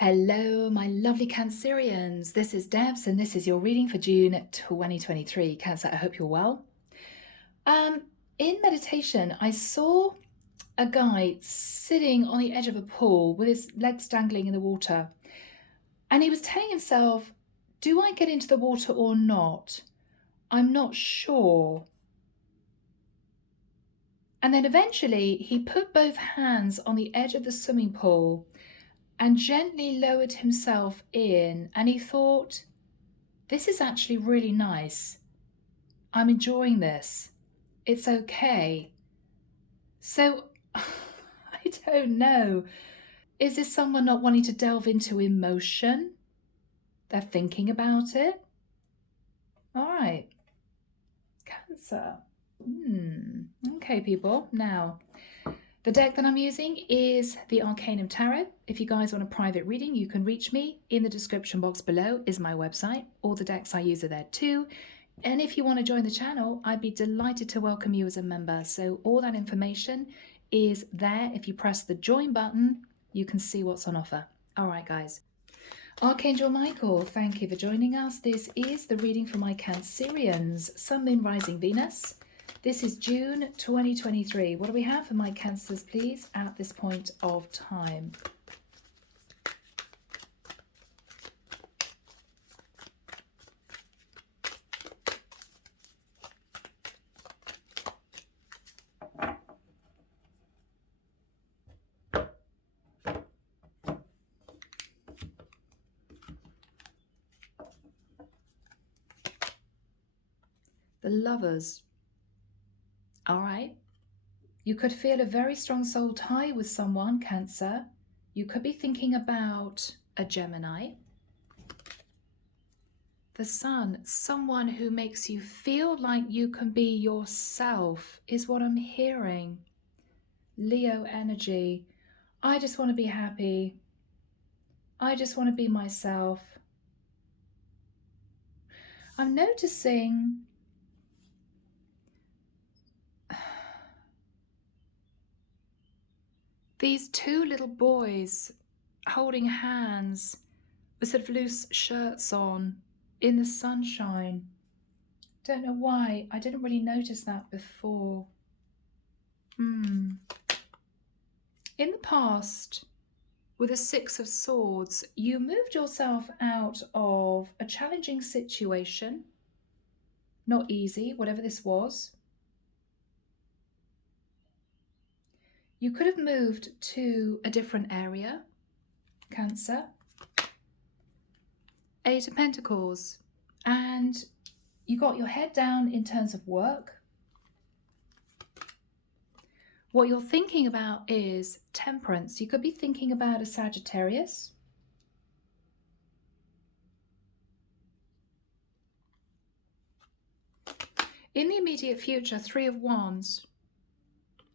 Hello, my lovely Cancerians. This is Debs, and this is your reading for June 2023. Cancer, I hope you're well. In meditation, I saw a guy sitting on the edge of a pool with his legs dangling in the water. And he was telling himself, do I get into the water or not? I'm not sure. And then eventually he put both hands on the edge of the swimming pool and gently lowered himself in, and he thought, this is actually really nice. I'm enjoying this. It's okay. So, I don't know. Is this someone not wanting to delve into emotion? They're thinking about it? All right. Cancer. Okay, people. Now, the deck that I'm using is the Arcanum Tarot. If you guys want a private reading, you can reach me. In the description box below is my website. All the decks I use are there too. And if you want to join the channel, I'd be delighted to welcome you as a member. So all that information is there. If you press the join button, you can see what's on offer. All right, guys. Archangel Michael, thank you for joining us. This is the reading for my Cancerians, Sun, Moon, Rising, Venus. This is June 2023. What do we have for my Cancers, please, at this point of time? The Lovers. All right. You could feel a very strong soul tie with someone, Cancer. You could be thinking about a Gemini. The Sun, someone who makes you feel like you can be yourself, is what I'm hearing. Leo energy. I just want to be happy. I just want to be myself. I'm noticing these two little boys holding hands with sort of loose shirts on in the sunshine. Don't know why. I didn't really notice that before. In the past, with the Six of Swords, you moved yourself out of a challenging situation. Not easy, whatever this was. You could have moved to a different area, Cancer. Eight of Pentacles. And you got your head down in terms of work. What you're thinking about is Temperance. You could be thinking about a Sagittarius. In the immediate future, Three of Wands.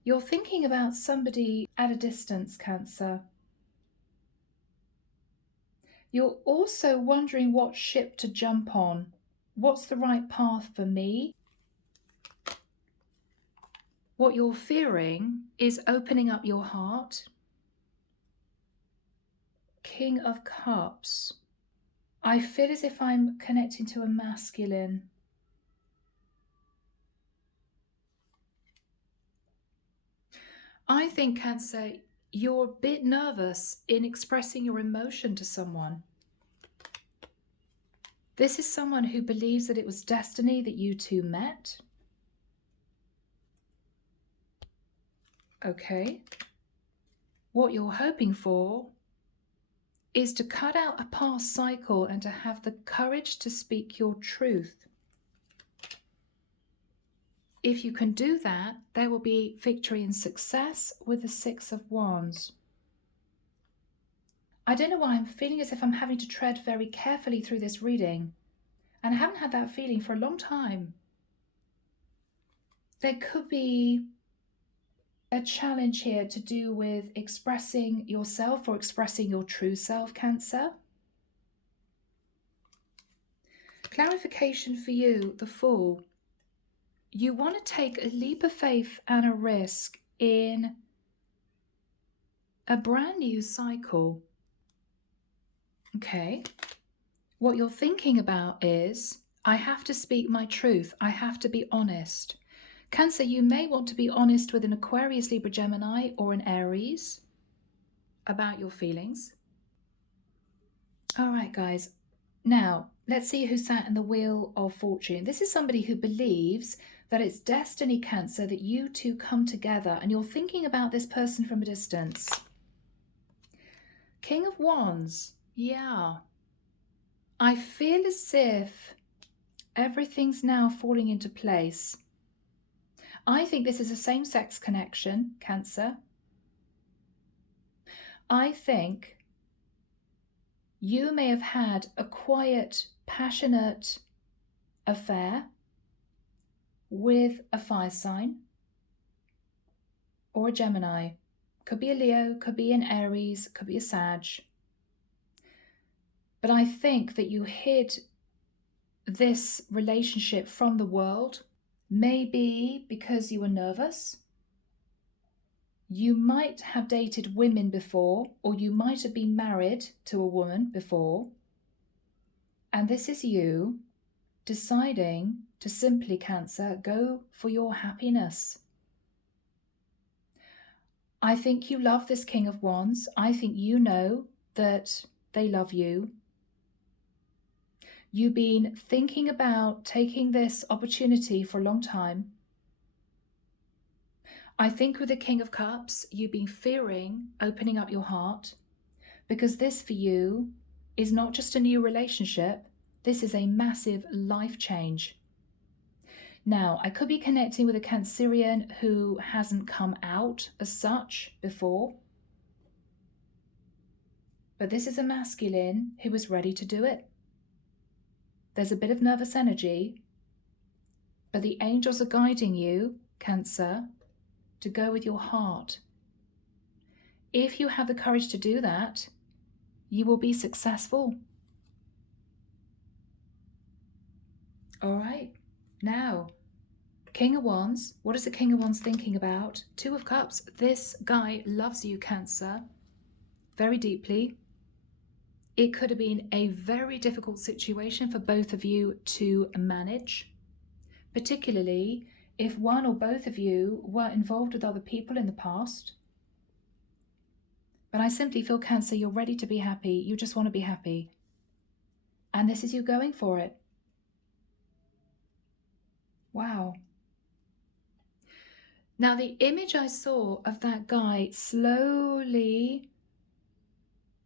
You're thinking about somebody at a distance, Cancer. You're also wondering what ship to jump on. What's the right path for me? What you're fearing is opening up your heart. King of Cups. I feel as if I'm connecting to a masculine. I think, Cancer, you're a bit nervous in expressing your emotion to someone. This is someone who believes that it was destiny that you two met. Okay. What you're hoping for is to cut out a past cycle and to have the courage to speak your truth. If you can do that, there will be victory and success with the Six of Wands. I don't know why I'm feeling as if I'm having to tread very carefully through this reading, and I haven't had that feeling for a long time. There could be a challenge here to do with expressing yourself or expressing your true self, Cancer. Clarification for you, the Fool. You want to take a leap of faith and a risk in a brand new cycle. Okay. What you're thinking about is, I have to speak my truth. I have to be honest. Cancer, you may want to be honest with an Aquarius, Libra, Gemini, or an Aries about your feelings. All right, guys. Now, let's see who sat in the Wheel of Fortune. This is somebody who believes that it's destiny, Cancer, that you two come together, and you're thinking about this person from a distance. King of Wands. Yeah. I feel as if everything's now falling into place. I think this is a same-sex connection, Cancer. I think you may have had a quiet, passionate affair with a fire sign or a Gemini. Could be a Leo, could be an Aries, could be a Sag. But I think that you hid this relationship from the world, maybe because you were nervous. You might have dated women before, or you might have been married to a woman before. And this is you deciding to simply, Cancer, go for your happiness. I think you love this King of Wands. I think you know that they love you. You've been thinking about taking this opportunity for a long time. I think with the King of Cups, you've been fearing opening up your heart, because this for you is not just a new relationship. This is a massive life change. Now, I could be connecting with a Cancerian who hasn't come out as such before, but this is a masculine who is ready to do it. There's a bit of nervous energy, but the angels are guiding you, Cancer, to go with your heart. If you have the courage to do that, you will be successful. All right. Now, King of Wands. What is the King of Wands thinking about? Two of Cups. This guy loves you, Cancer, very deeply. It could have been a very difficult situation for both of you to manage, particularly if one or both of you were involved with other people in the past. But I simply feel, Cancer, you're ready to be happy. You just want to be happy. And this is you going for it. Wow. Now, the image I saw of that guy slowly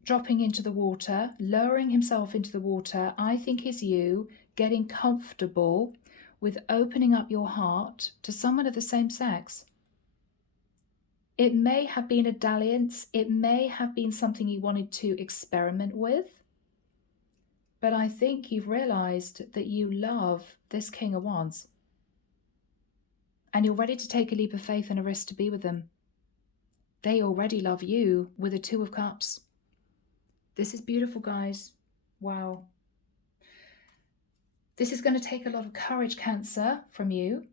dropping into the water, lowering himself into the water, I think is you getting comfortable with opening up your heart to someone of the same sex. It may have been a dalliance. It may have been something you wanted to experiment with. But I think you've realized that you love this King of Wands. And you're ready to take a leap of faith and a risk to be with them. They already love you with a Two of Cups. This is beautiful, guys. Wow. This is going to take a lot of courage, Cancer, from you.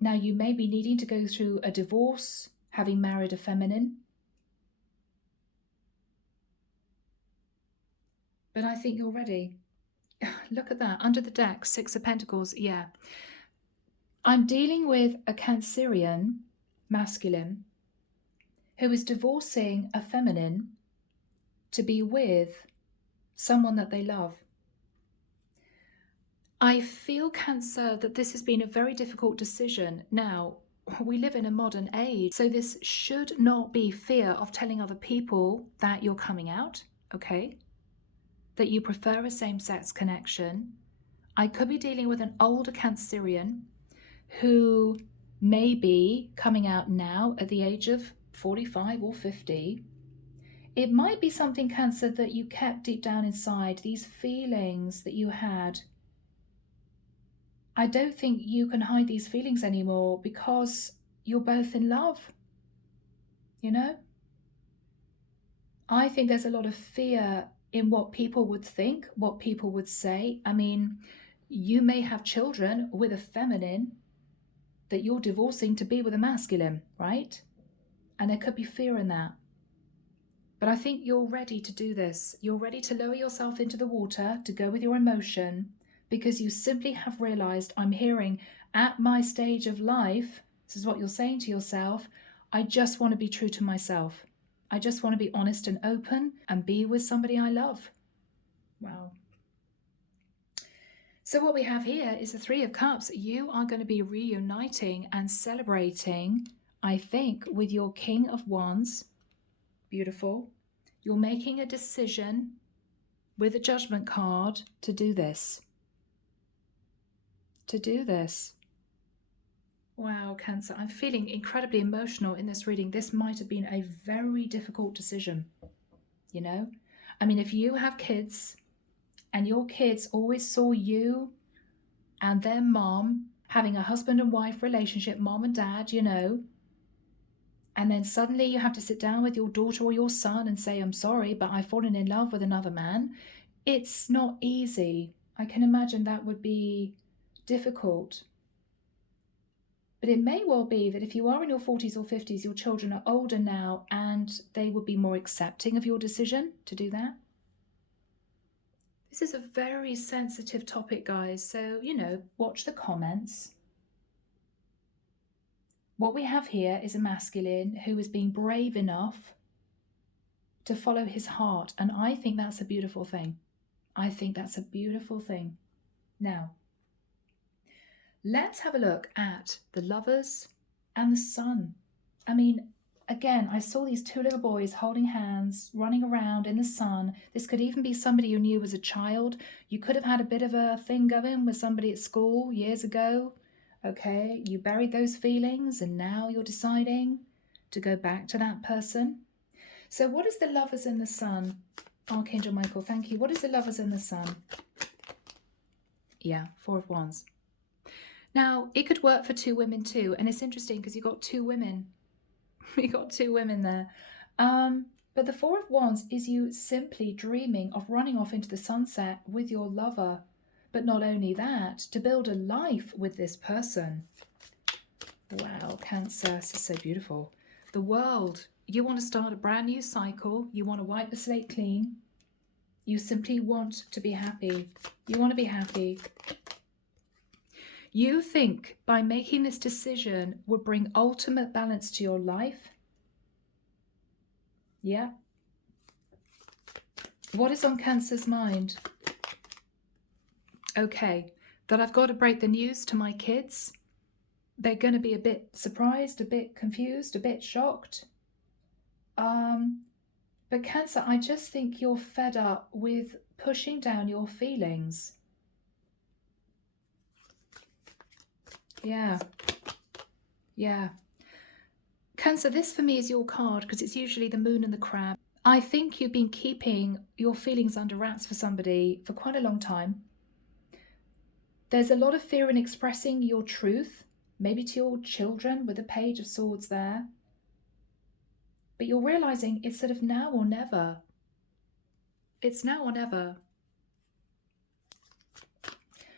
Now, you may be needing to go through a divorce, having married a feminine. But I think you're ready. Look at that. Under the deck, Six of Pentacles. Yeah. I'm dealing with a Cancerian masculine who is divorcing a feminine to be with someone that they love. I feel, Cancer, that this has been a very difficult decision. Now, we live in a modern age, so this should not be fear of telling other people that you're coming out, okay? That you prefer a same-sex connection. I could be dealing with an older Cancerian who may be coming out now at the age of 45 or 50. It might be something, Cancer, that you kept deep down inside, these feelings that you had. I don't think you can hide these feelings anymore because you're both in love, you know? I think there's a lot of fear in what people would think, what people would say. I mean, you may have children with a feminine that you're divorcing to be with a masculine, right? And there could be fear in that. But I think you're ready to do this. You're ready to lower yourself into the water, to go with your emotion, because you simply have realized, I'm hearing at my stage of life, this is what you're saying to yourself, I just want to be true to myself. I just want to be honest and open and be with somebody I love. Wow. So what we have here is the Three of Cups. You are going to be reuniting and celebrating, I think, with your King of Wands. Beautiful. You're making a decision with a Judgment card to do this. To do this. Wow, Cancer. I'm feeling incredibly emotional in this reading. This might have been a very difficult decision, you know? I mean, if you have kids and your kids always saw you and their mom having a husband and wife relationship, mom and dad, you know, and then suddenly you have to sit down with your daughter or your son and say, I'm sorry, but I've fallen in love with another man. It's not easy. I can imagine that would be difficult. But it may well be that if you are in your 40s or 50s, your children are older now and they would be more accepting of your decision to do that. This is a very sensitive topic, guys. So, you know, watch the comments. What we have here is a masculine who is being brave enough to follow his heart. And I think that's a beautiful thing. I think that's a beautiful thing. Now, let's have a look at the Lovers and the Sun. I mean, again, I saw these two little boys holding hands, running around in the sun. This could even be somebody you knew as a child. You could have had a bit of a thing going with somebody at school years ago. Okay, you buried those feelings and now you're deciding to go back to that person. So what is the Lovers in the Sun? Archangel Michael, thank you. What is the Lovers in the Sun? Yeah, Four of Wands. Now, it could work for two women too. And it's interesting because you've got two women. We got two women there. But the Four of Wands is you simply dreaming of running off into the sunset with your lover. But not only that, to build a life with this person. Wow, Cancer, this is so beautiful. The World, you want to start a brand new cycle. You want to wipe the slate clean. You simply want to be happy. You want to be happy. You think by making this decision will bring ultimate balance to your life. Yeah. What is on Cancer's mind? Okay, that I've got to break the news to my kids. They're going to be a bit surprised, a bit confused, a bit shocked. But Cancer, I just think you're fed up with pushing down your feelings. Yeah. Yeah. Cancer, this for me is your card because it's usually the Moon and the Crab. I think you've been keeping your feelings under wraps for somebody for quite a long time. There's a lot of fear in expressing your truth, maybe to your children with a Page of Swords there. But you're realizing it's sort of now or never. It's now or never.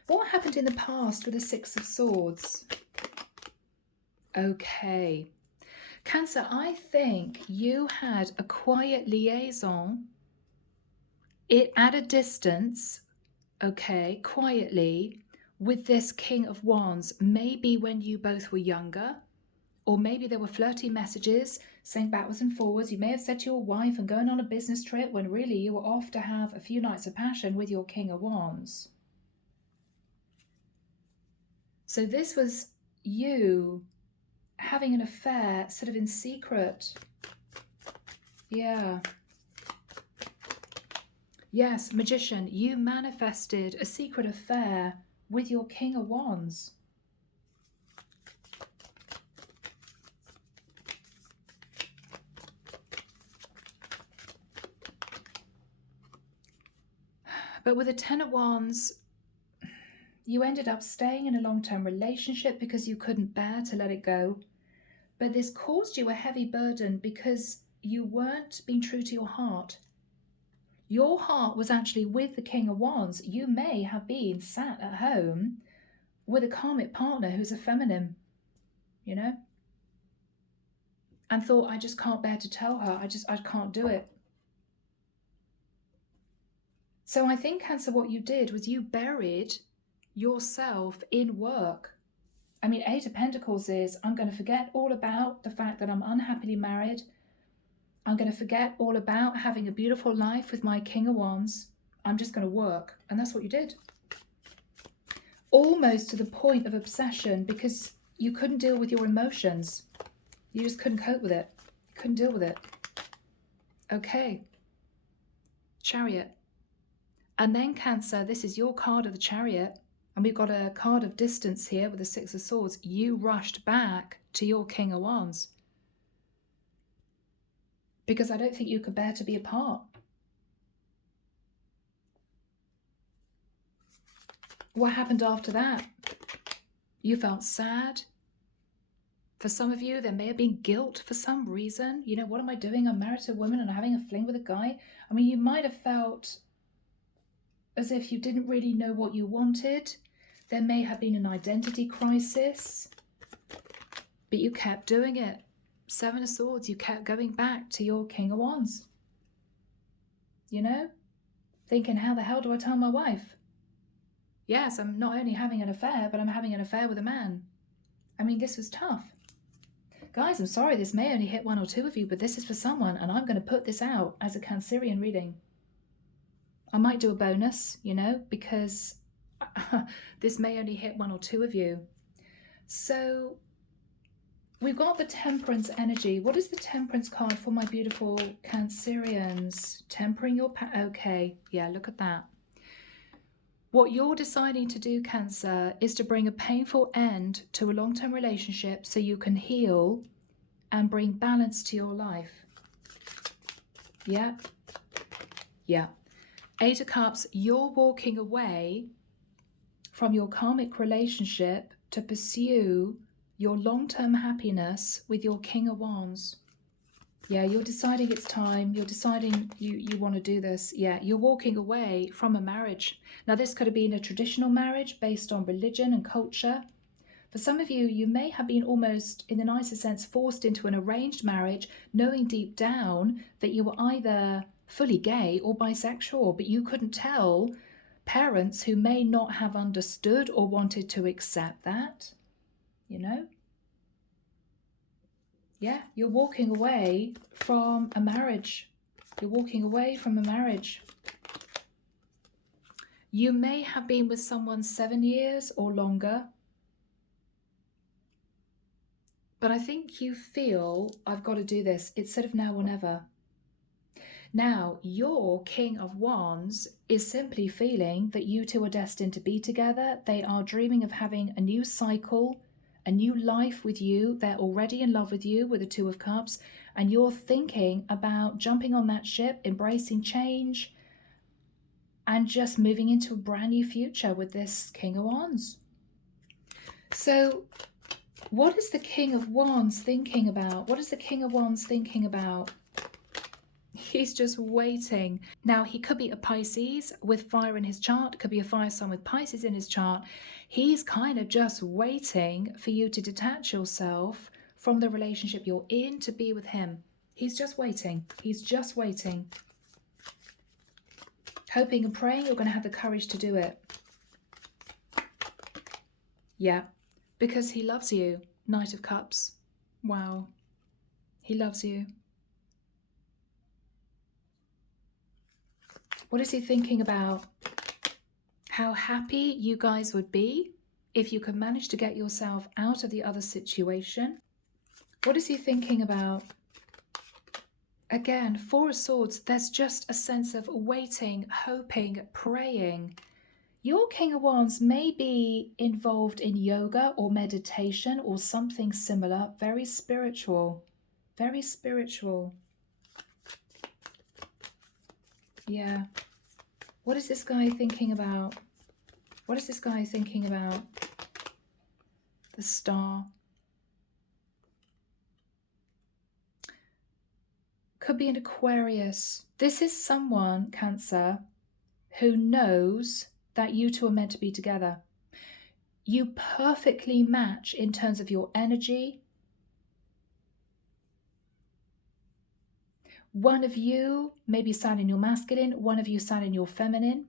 What happened in the past with the Six of Swords? Okay. Cancer, I think you had a quiet liaison at a distance, okay, quietly, with this King of Wands, maybe when you both were younger, or maybe there were flirty messages saying backwards and forwards. You may have said to your wife and going on a business trip when really you were off to have a few nights of passion with your King of Wands. So this was you having an affair sort of in secret. Yeah. Yes, Magician, you manifested a secret affair with your King of Wands. But with the Ten of Wands, you ended up staying in a long-term relationship because you couldn't bear to let it go. But this caused you a heavy burden because you weren't being true to your heart. Your heart was actually with the King of Wands. You may have been sat at home with a karmic partner who's a feminine, you know, and thought, I just can't bear to tell her. I can't do it. So I think, Cancer, what you did was you buried yourself in work. I mean, Eight of Pentacles is, I'm going to forget all about the fact that I'm unhappily married. I'm going to forget all about having a beautiful life with my King of Wands. I'm just going to work. And that's what you did. Almost to the point of obsession, because you couldn't deal with your emotions. You just couldn't cope with it. You couldn't deal with it. Okay. Chariot. And then, Cancer, this is your card of the Chariot. And we've got a card of distance here with the Six of Swords. You rushed back to your King of Wands. Because I don't think you could bear to be apart. What happened after that? You felt sad. For some of you, there may have been guilt for some reason. You know, what am I doing? I'm married to a woman and I'm having a fling with a guy. I mean, you might have felt as if you didn't really know what you wanted. There may have been an identity crisis, but you kept doing it. Seven of Swords, you kept going back to your King of Wands. You know, thinking, how the hell do I tell my wife? Yes, I'm not only having an affair, but I'm having an affair with a man. I mean, this was tough. Guys, I'm sorry, this may only hit one or two of you, but this is for someone, and I'm going to put this out as a Cancerian reading. I might do a bonus, you know, because this may only hit one or two of you. So we've got the Temperance energy. What is the Temperance card for my beautiful Cancerians? Tempering your okay, yeah, look at that. What you're deciding to do, Cancer, is to bring a painful end to a long-term relationship so you can heal and bring balance to your life. Yeah. Yeah. Eight of Cups, you're walking away from your karmic relationship to pursue your long-term happiness with your King of Wands. Yeah, you're deciding it's time. You're deciding you want to do this. Yeah, you're walking away from a marriage. Now, this could have been a traditional marriage based on religion and culture. For some of you, you may have been almost, in the nicest sense, forced into an arranged marriage, knowing deep down that you were either fully gay or bisexual, but you couldn't tell parents who may not have understood or wanted to accept that, you know? Yeah, you're walking away from a marriage. You're walking away from a marriage. You may have been with someone 7 years or longer, but I think you feel, I've got to do this. It's sort of now or never. Now, your King of Wands is simply feeling that you two are destined to be together. They are dreaming of having a new cycle, a new life with you. They're already in love with you with the Two of Cups, and you're thinking about jumping on that ship, embracing change, and just moving into a brand new future with this King of Wands. So what is the King of Wands thinking about? What is the King of Wands thinking about? He's just waiting. Now, he could be a Pisces with fire in his chart, could be a fire sign with Pisces in his chart. He's kind of just waiting for you to detach yourself from the relationship you're in to be with him. He's just waiting. He's just waiting. Hoping and praying you're going to have the courage to do it. Yeah, because he loves you. Knight of Cups. Wow. He loves you. What is he thinking about? How happy you guys would be if you could manage to get yourself out of the other situation. What is he thinking about? Again, Four of Swords, there's just a sense of waiting, hoping, praying. Your King of Wands may be involved in yoga or meditation or something similar. Very spiritual. Very spiritual. Yeah. What is this guy thinking about? What is this guy thinking about? The Star. Could be an Aquarius. This is someone, Cancer, who knows that you two are meant to be together. You perfectly match in terms of your energy. One of you maybe sat in your masculine, one of you sat in your feminine.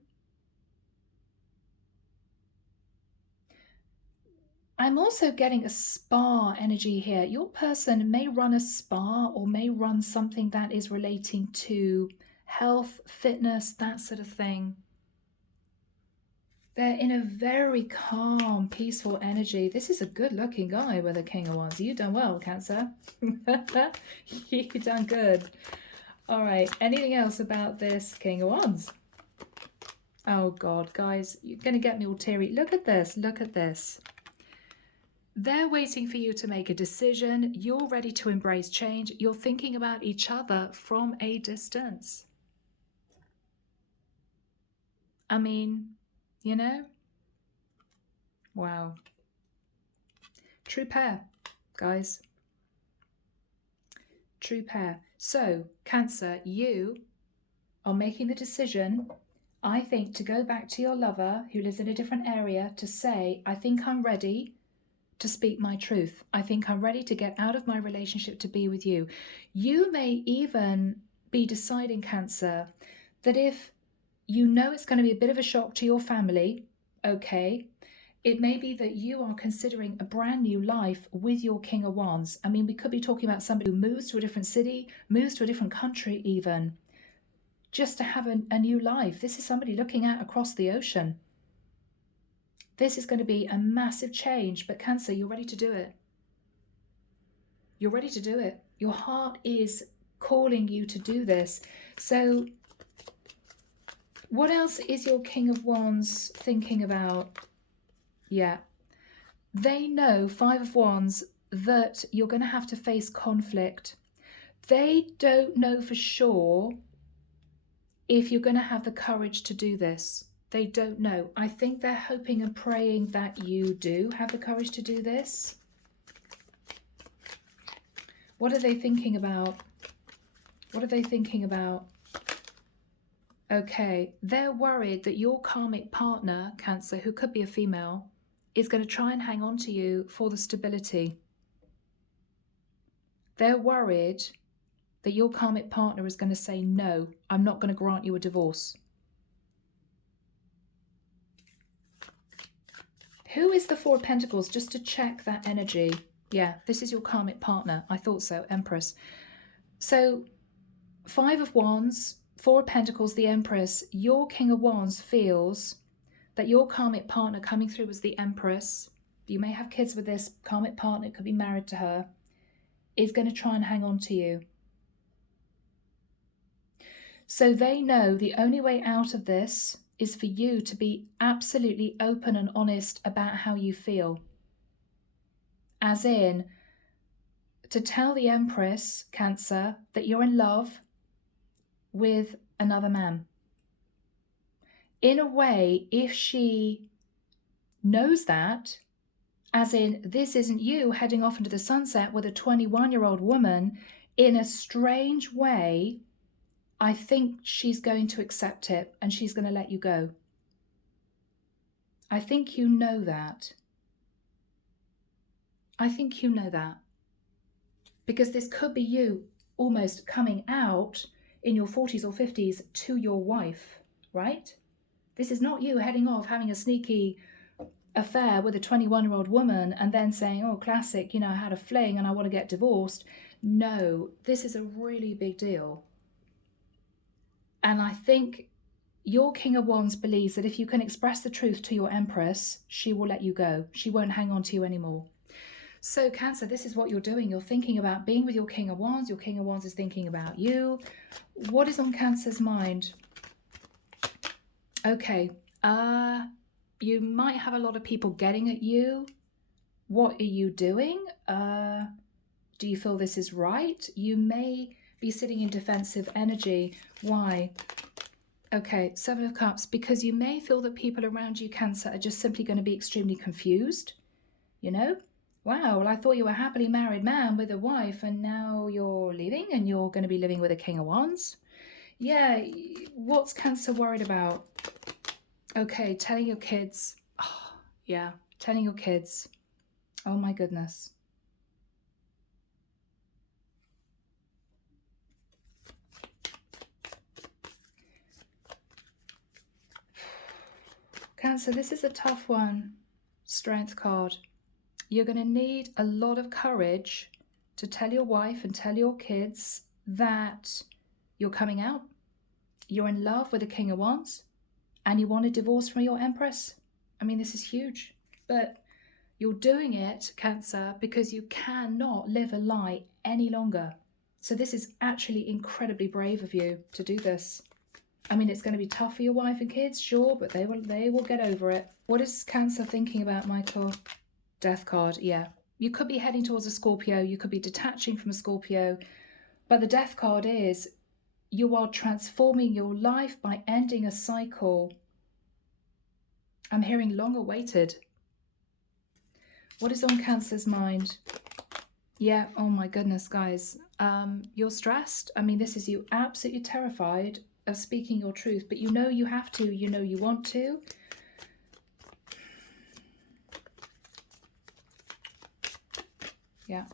I'm also getting a spa energy here. Your person may run a spa or may run something that is relating to health, fitness, that sort of thing. They're in a very calm, peaceful energy. This is a good-looking guy with a King of Wands. You've done well, Cancer. You've done good. All right, anything else about this King of Wands? Oh, God, guys, you're going to get me all teary. Look at this. Look at this. They're waiting for you to make a decision. You're ready to embrace change. You're thinking about each other from a distance. I mean, you know? Wow. True pair, guys. True pair. So, Cancer, you are making the decision, I think, to go back to your lover who lives in a different area to say, I think I'm ready to speak my truth. I think I'm ready to get out of my relationship to be with you. You may even be deciding, Cancer, that if you know it's going to be a bit of a shock to your family, okay, it may be that you are considering a brand new life with your King of Wands. I mean, we could be talking about somebody who moves to a different city, moves to a different country even, just to have a new life. This is somebody looking out across the ocean. This is going to be a massive change, but Cancer, you're ready to do it. You're ready to do it. Your heart is calling you to do this. So what else is your King of Wands thinking about? Yeah. They know, Five of Wands, that you're going to have to face conflict. They don't know for sure if you're going to have the courage to do this. They don't know. I think they're hoping and praying that you do have the courage to do this. What are they thinking about? What are they thinking about? Okay, they're worried that your karmic partner, Cancer, who could be a female, is going to try and hang on to you for the stability. They're worried that your karmic partner is going to say, no, I'm not going to grant you a divorce. Who is the Four of Pentacles? Just to check that energy. Yeah, this is your karmic partner. I thought so, Empress. So, Five of Wands, Four of Pentacles, the Empress. Your King of Wands feels that your karmic partner coming through as the Empress, you may have kids with this karmic partner, could be married to her, is going to try and hang on to you. So they know the only way out of this is for you to be absolutely open and honest about how you feel. As in, to tell the Empress, Cancer, that you're in love with another man. In a way, if she knows that, as in, this isn't you heading off into the sunset with a 21-year-old woman, in a strange way, I think she's going to accept it and she's going to let you go. I think you know that. I think you know that. Because this could be you almost coming out in your 40s or 50s to your wife, right? This is not you heading off having a sneaky affair with a 21-year-old woman and then saying, oh, classic, you know, I had a fling and I want to get divorced. No, this is a really big deal. And I think your King of Wands believes that if you can express the truth to your Empress, she will let you go. She won't hang on to you anymore. So Cancer, this is what you're doing. You're thinking about being with your King of Wands. Your King of Wands is thinking about you. What is on Cancer's mind? Okay. You might have a lot of people getting at you. What are you doing? Do you feel this is right? You may be sitting in defensive energy. Why? Okay, Seven of Cups, because you may feel that people around you, Cancer, are just simply going to be extremely confused. You know? Wow, well, I thought you were a happily married man with a wife and now you're leaving and you're going to be living with a King of Wands. Yeah, what's Cancer worried about? Okay, telling your kids. Oh, yeah, telling your kids. Oh my goodness. Cancer, this is a tough one. Strength card. You're going to need a lot of courage to tell your wife and tell your kids that you're coming out, you're in love with the King of Wands, and you want a divorce from your Empress. I mean, this is huge, but you're doing it, Cancer, because you cannot live a lie any longer. So this is actually incredibly brave of you to do this. I mean, it's going to be tough for your wife and kids, sure, but they will get over it. What is Cancer thinking about, Michael? Death card, yeah. You could be heading towards a Scorpio. You could be detaching from a Scorpio. But the Death card is you are transforming your life by ending a cycle. I'm hearing long awaited. What is on Cancer's mind? Yeah, oh my goodness, guys. You're stressed. I mean, this is you absolutely terrified of speaking your truth, but you know you have to, you know you want to. Yeah.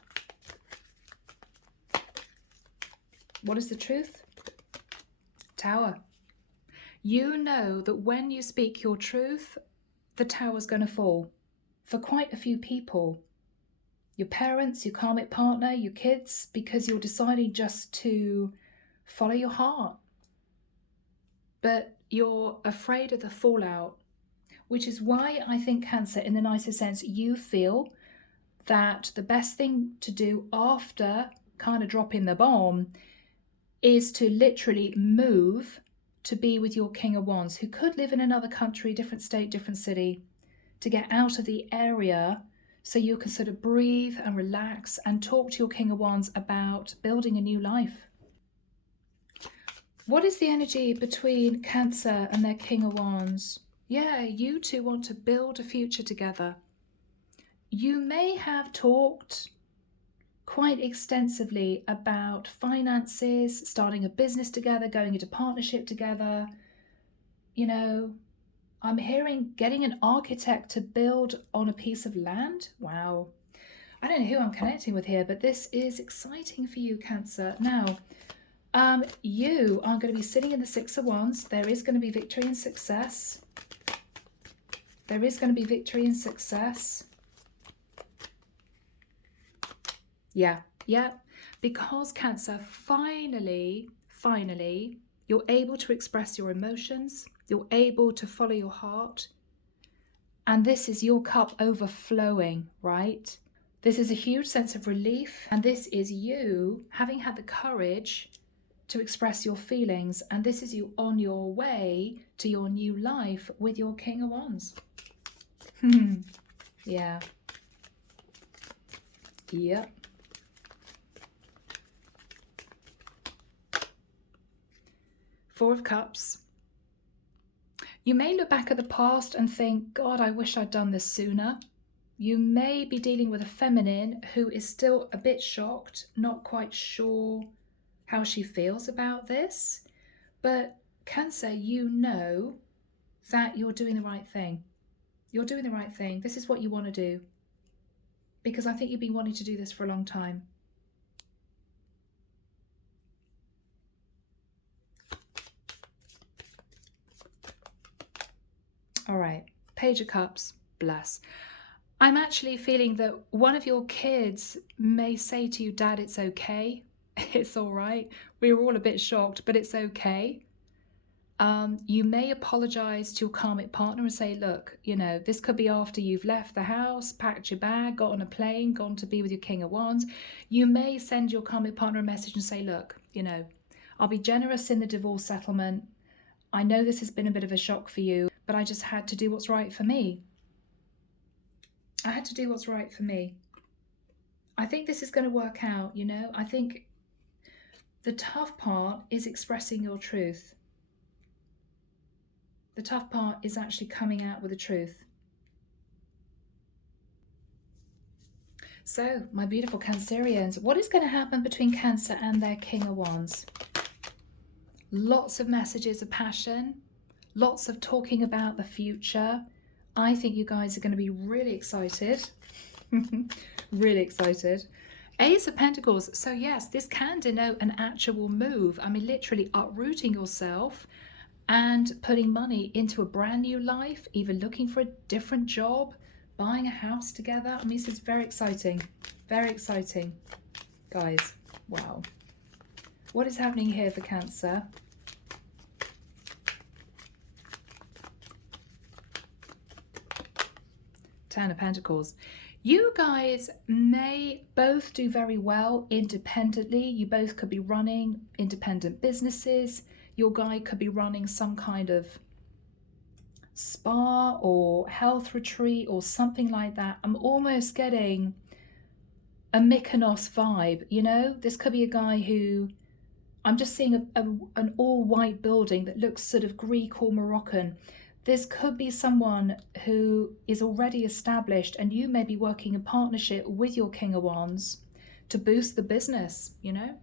What is the truth? Tower. You know that when you speak your truth, the tower's going to fall for quite a few people. Your parents, your karmic partner, your kids, because you're deciding just to follow your heart. But you're afraid of the fallout, which is why I think, Cancer, in the nicest sense, you feel that the best thing to do after kind of dropping the bomb is to literally move to be with your King of Wands, who could live in another country, different state, different city, to get out of the area so you can sort of breathe and relax and talk to your King of Wands about building a new life. What is the energy between Cancer and their King of Wands? Yeah, you two want to build a future together. You may have talked quite extensively about finances, starting a business together, going into partnership together. You know, I'm hearing getting an architect to build on a piece of land. Wow. I don't know who I'm connecting with here, but this is exciting for you, Cancer. Now, you are going to be sitting in the Six of Wands. There is going to be victory and success. There is going to be victory and success. Yeah, because Cancer, finally, you're able to express your emotions, you're able to follow your heart, and this is your cup overflowing, right? This is a huge sense of relief, and this is you having had the courage to express your feelings, and this is you on your way to your new life with your King of Wands. Yeah. Yep. Four of Cups. You may look back at the past and think, God, I wish I'd done this sooner. You may be dealing with a feminine who is still a bit shocked, not quite sure how she feels about this. But Cancer, you know that you're doing the right thing. You're doing the right thing. This is what you want to do. Because I think you've been wanting to do this for a long time. All right, Page of Cups, bless. I'm actually feeling that one of your kids may say to you, Dad, it's okay. It's all right. We're all a bit shocked, but it's okay. You may apologize to your karmic partner and say, look, you know, this could be after you've left the house, packed your bag, got on a plane, gone to be with your King of Wands. You may send your karmic partner a message and say, look, you know, I'll be generous in the divorce settlement. I know this has been a bit of a shock for you, but I just had to do what's right for me. I had to do what's right for me. I think this is going to work out, you know. I think the tough part is expressing your truth. The tough part is actually coming out with the truth. So, my beautiful Cancerians, what is going to happen between Cancer and their King of Wands? Lots of messages of passion, lots of talking about the future. I think you guys are going to be really excited. Really excited. Ace of Pentacles. So yes, this can denote an actual move. I mean, literally uprooting yourself and putting money into a brand new life, even looking for a different job, buying a house together. I mean, this is very exciting. Very exciting, guys. Wow. What is happening here for Cancer? Ten of Pentacles. You guys may both do very well independently. You both could be running independent businesses. Your guy could be running some kind of spa or health retreat or something like that. I'm almost getting a Mykonos vibe, you know? This could be a guy who, I'm just seeing an all-white building that looks sort of Greek or Moroccan. This could be someone who is already established, and you may be working in partnership with your King of Wands to boost the business, you know?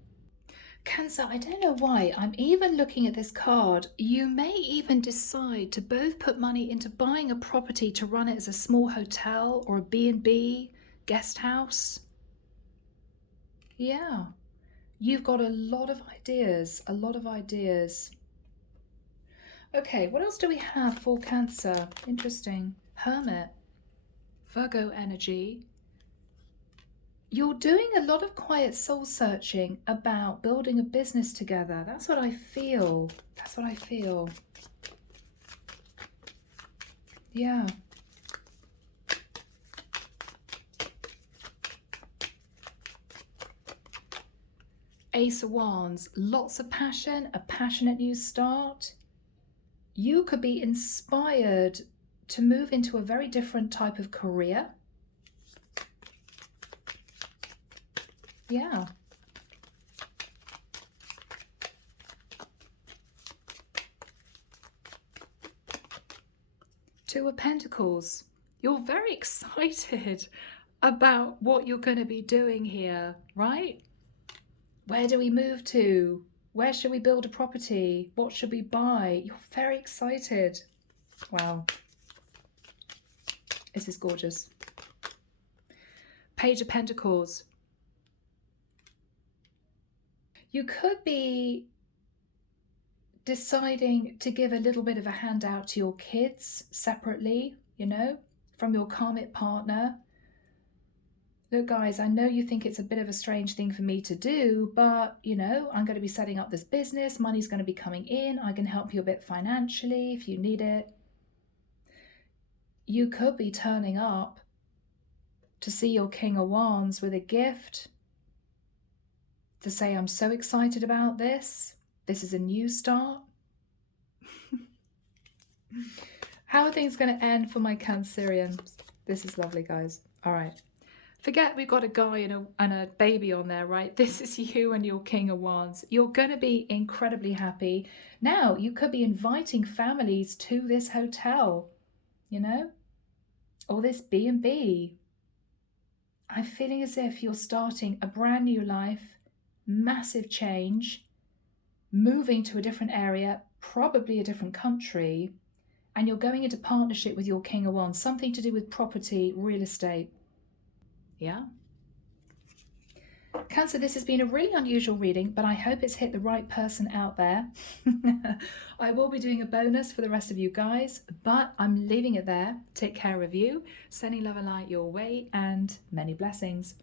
Cancer, I don't know why, I'm even looking at this card. You may even decide to both put money into buying a property to run it as a small hotel or a B&B, guest house. Yeah, you've got a lot of ideas, a lot of ideas. Okay, what else do we have for Cancer? Interesting. Hermit, Virgo energy. You're doing a lot of quiet soul searching about building a business together. That's what I feel. That's what I feel. Yeah. Ace of Wands, lots of passion, a passionate new start. You could be inspired to move into a very different type of career. Yeah. Two of Pentacles. You're very excited about what you're going to be doing here, right? Where do we move to? Where should we build a property? What should we buy? You're very excited. Wow. This is gorgeous. Page of Pentacles. You could be deciding to give a little bit of a handout to your kids separately, you know, from your karmic partner. Look, guys, I know you think it's a bit of a strange thing for me to do, but, you know, I'm going to be setting up this business. Money's going to be coming in. I can help you a bit financially if you need it. You could be turning up to see your King of Wands with a gift to say, I'm so excited about this. This is a new start. How are things going to end for my Cancerians? This is lovely, guys. All right. Forget we've got a guy and a baby on there, right? This is you and your King of Wands. You're going to be incredibly happy. Now, you could be inviting families to this hotel, you know, or this B&B. I'm feeling as if you're starting a brand new life, massive change, moving to a different area, probably a different country, and you're going into partnership with your King of Wands, something to do with property, real estate. Yeah. Cancer, this has been a really unusual reading, but I hope it's hit the right person out there. I will be doing a bonus for the rest of you guys, but I'm leaving it there. Take care of you, sending love and light your way, and many blessings.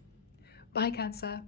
Bye, Cancer.